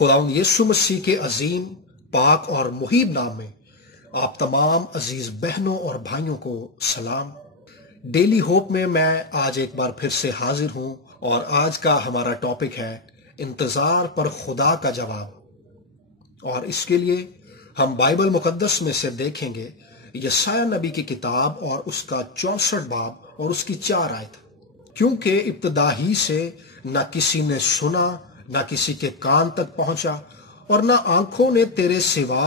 خداوند یسوع مسیح کے عظیم، پاک اور محیب نام میں آپ تمام عزیز بہنوں اور بھائیوں کو سلام۔ ڈیلی ہوپ میں آج ایک بار پھر سے حاضر ہوں، اور آج کا ہمارا ٹاپک ہے انتظار پر خدا کا جواب۔ اور اس کے لیے ہم بائبل مقدس میں سے دیکھیں گے یسایہ نبی کی کتاب اور اس کا 64 باب اور اس کی 4 آیت۔ کیونکہ ابتدا ہی سے نہ کسی نے سنا، نہ کسی کے کان تک پہنچا، اور نہ آنکھوں نے تیرے سوا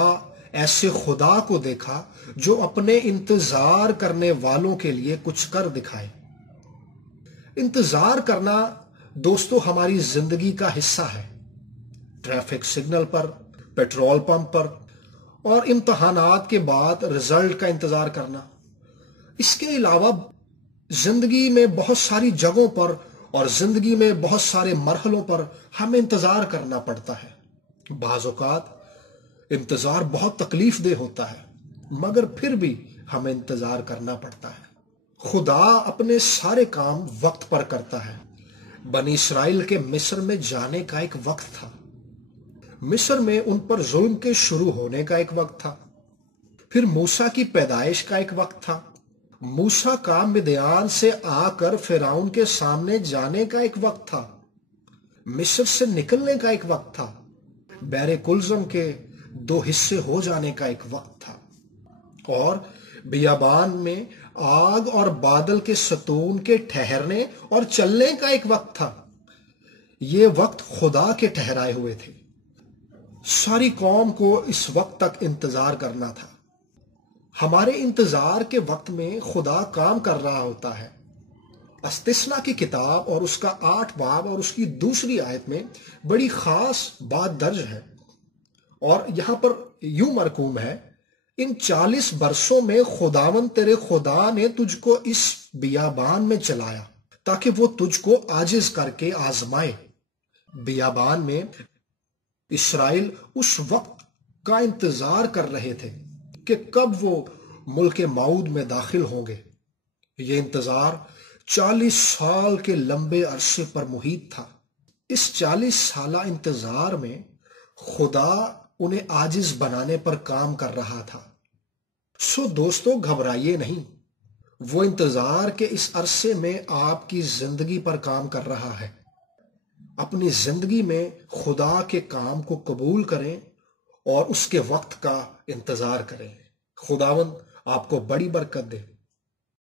ایسے خدا کو دیکھا جو اپنے انتظار کرنے والوں کے لیے کچھ کر دکھائے۔ انتظار کرنا دوستو ہماری زندگی کا حصہ ہے۔ ٹریفک سگنل پر، پیٹرول پمپ پر، اور امتحانات کے بعد رزلٹ کا انتظار کرنا۔ اس کے علاوہ زندگی میں بہت ساری جگہوں پر اور زندگی میں بہت سارے مرحلوں پر ہمیں انتظار کرنا پڑتا ہے۔ بعض اوقات انتظار بہت تکلیف دہ ہوتا ہے، مگر پھر بھی ہمیں انتظار کرنا پڑتا ہے۔ خدا اپنے سارے کام وقت پر کرتا ہے۔ بنی اسرائیل کے مصر میں جانے کا ایک وقت تھا۔ مصر میں ان پر ظلم کے شروع ہونے کا ایک وقت تھا۔ پھر موسیٰ کی پیدائش کا ایک وقت تھا۔ موسیٰ کا مدیان سے آ کر فرعون کے سامنے جانے کا ایک وقت تھا۔ مصر سے نکلنے کا ایک وقت تھا۔ بحر کلزم کے 2 حصے ہو جانے کا ایک وقت تھا، اور بیابان میں آگ اور بادل کے ستون کے ٹھہرنے اور چلنے کا ایک وقت تھا۔ یہ وقت خدا کے ٹھہرائے ہوئے تھے۔ ساری قوم کو اس وقت تک انتظار کرنا تھا۔ ہمارے انتظار کے وقت میں خدا کام کر رہا ہوتا ہے۔ استثنا کی کتاب اور اس کا 8 باب اور اس کی 2 آیت میں بڑی خاص بات درج ہے، اور یہاں پر یوں مرقوم ہے: ان 40 برسوں میں خداوند تیرے خدا نے تجھ کو اس بیابان میں چلایا تاکہ وہ تجھ کو عاجز کر کے آزمائے۔ بیابان میں اسرائیل اس وقت کا انتظار کر رہے تھے کہ کب وہ ملک موعود میں داخل ہوں گے۔ یہ انتظار 40 سال کے لمبے عرصے پر محیط تھا۔ اس 40 سالہ انتظار میں خدا انہیں عاجز بنانے پر کام کر رہا تھا۔ سو دوستو، گھبرائیے نہیں۔ وہ انتظار کے اس عرصے میں آپ کی زندگی پر کام کر رہا ہے۔ اپنی زندگی میں خدا کے کام کو قبول کریں اور اس کے وقت کا انتظار کریں۔ خداوند آپ کو بڑی برکت دے۔